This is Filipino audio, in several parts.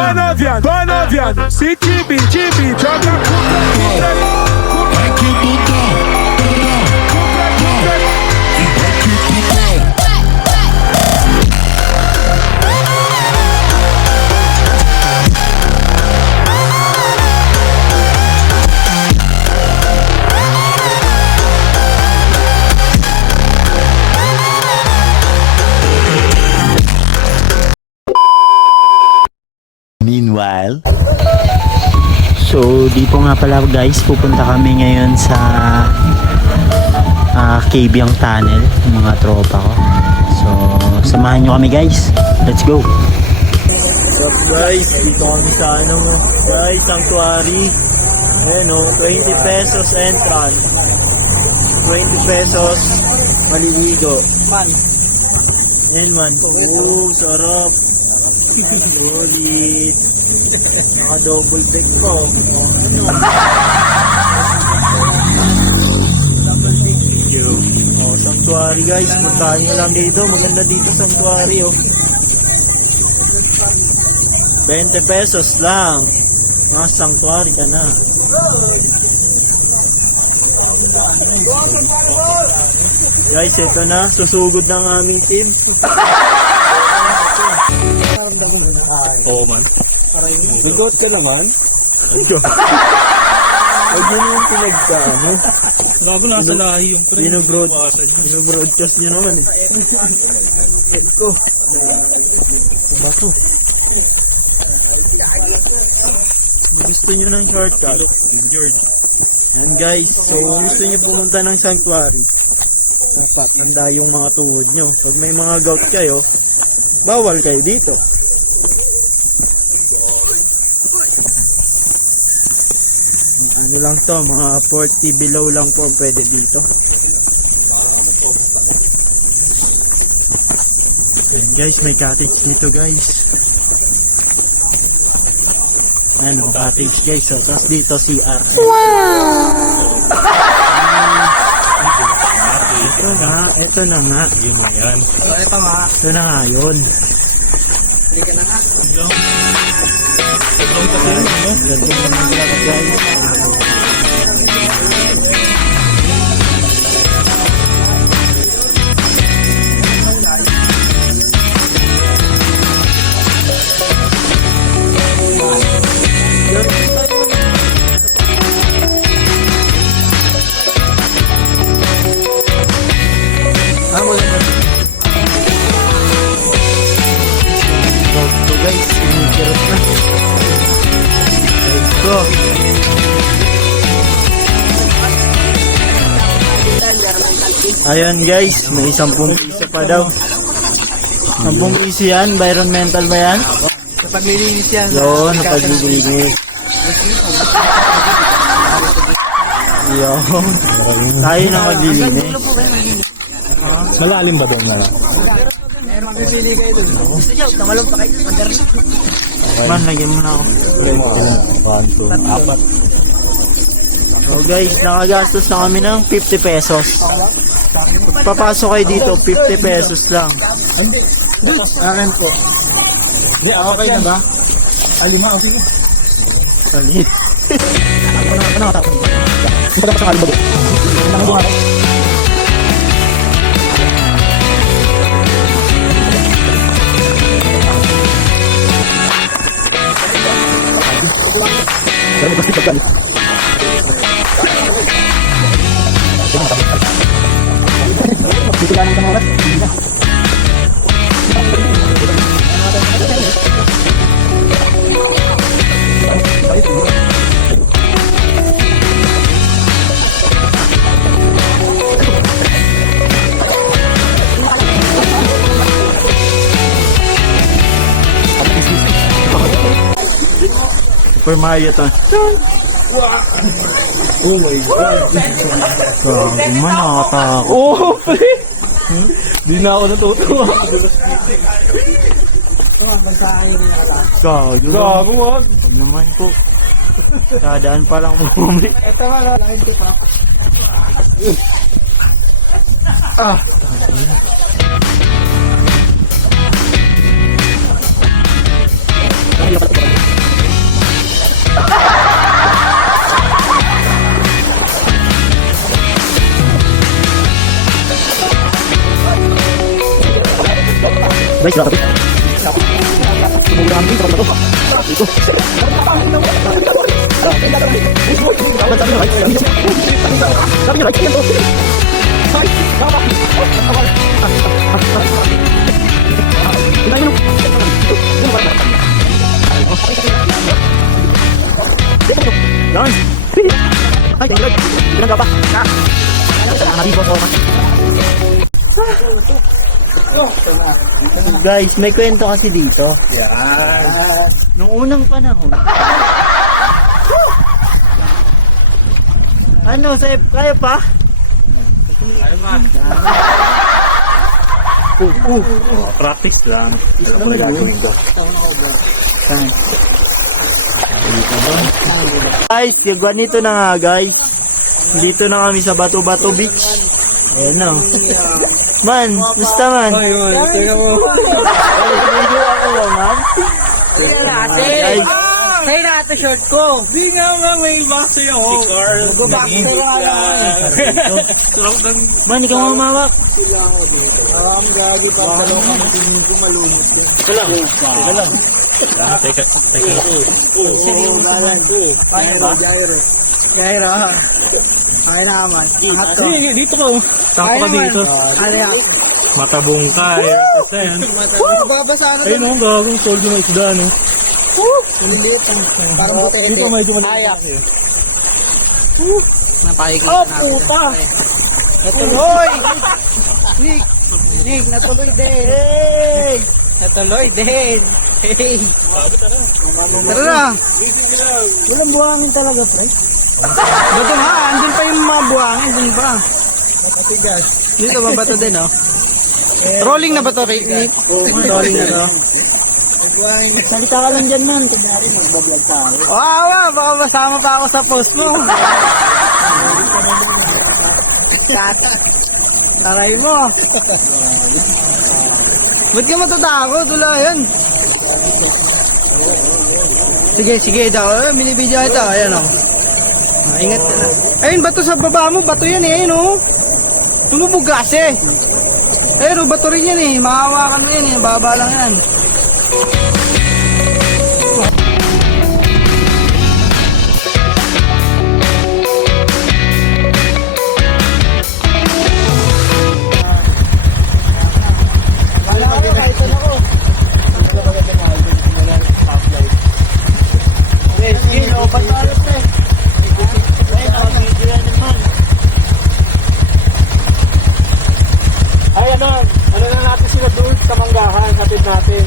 Banavian, CTB, GB, joga Meanwhile, so dito nga pala guys, pupunta kami ngayon sa Kabyang Tunnel, yung mga tropa ko. So samahan nyo kami guys, let's go. What's up guys, dito kami sa guys, Sanctuary. Ayan o, 20 pesos entrance, 20 pesos maliligo. Ayan man, sarap. Solid. Naka double deck pa. Sanctuary guys, puntahan nyo lang dito. Maganda dito Sanctuary 20 pesos lang. Mga Sanctuary ka na. Guys, ito na, susugod ng aming team. Oo man. Nagkot ka naman? Huwag mo yung pinagkaano. Gago nasa lahi yung pre. Binobroadcast nyo naman eh. Head ko. Ba to? Gusto nyo ng shortcut? George. Yan guys, so gusto nyo pumunta ng Sanctuary, dapat handa yung mga tuhod nyo. Pag may mga gout kayo, bawal kayo dito. Ano lang to, mga 40 below lang po pwede dito. Ayan guys, may cottage dito guys. Ano, cottage guys. So, tapos dito CR. Ito na nga. Yun na yan. Ito na nga yun. Hindi ka na nga. Ganito naman lang guys. Ayan guys, may 10 piso pa daw. 10 piso yan, environmental ba yan? Napaglilinis yan. Yun, napaglilinis. Yun. Tayo na maglilinis. Malalim ba doon na? Meron kang sili kayo doon. Gusto nyo, namalong pa kayo. Man, lagyan mo na ako. 1, 2, 4. So guys, nakagastos na kami ng 50 pesos. Papasok kayo dito, 50 pesos lang. Akin po. Hindi, okay na ba? Alima, okay na. Salit. Ano nakatapon? Hindi pa tapos ang alibag. Ang bunga ko. Pero magpasti pagkalit. Dito lang ang oras. Hindi na. Super Mario to. Oh my God. Grabe man, nakakatakot. Oh, pre. Di na ako natutuwa. Gago. Gago, wag. Huwag naman po. Dadaan pa lang bumili. Ito wala, lakad ko pa. Ah. Guys, grabe. Tumulong dito, sarap na to. Dito. Sabi niya, right? Yan to. Ay, tama. Tingnan mo. Yan. Ay, tingnan. Tingnan ka pa. Guys, may kwento kasi dito. Yan. Nung unang panahon. Ano, Sep? Kaya pa? Practice lang. Guys, yung ganito na nga guys. Dito na kami sa Bato-Bato Beach. Ayan na. Man, gusto man. Ay, teka mo. Video ako man. Guys, Sa'yo na ito short ko. Di nga may boxer ako. Mag-boxer ka lang. man, ikaw ang mamawak. Gagi pa. Dalawa kami tingin ko malumot din. Teka lang. Teka. Jairo. Ay naman. Dito ko. Sakto ka dito. Ano yan? Matabong ka. Babasa na. Ayun o, gagawin sold ng isda, no? Parang buti. Dito may gumanak. Napayag na natin. Oh, puta! Natuloy! Nick, natuloy din. Hey! Natuloy din. Hey! Tara na! Walang buhangin talaga, pre. Bato nga, andun pa yung mga buhangin. Andun pa. Dito ba bato din, oh? Rolling na ba to, Nick? Rolling na to. Salita ka lang dyan man. Kunyari, magbablog tayo. Wow, baka masama pa ako sa post mo. Taray mo. Ba't ka matatakot? Wala yan. Sige daw. Binibidyo ito. Ayan o. Ingat ka na. Ayun, bato sa baba mo. Bato yan eh. Ayun o. Tumubog kasi. Ayun o, bato rin yan eh. Makahawakan mo yan eh. Baba lang yan. Ano na natin sila doon sa Manggahan, hatid natin.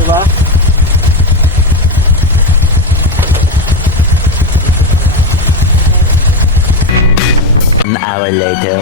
Diba? An hour later.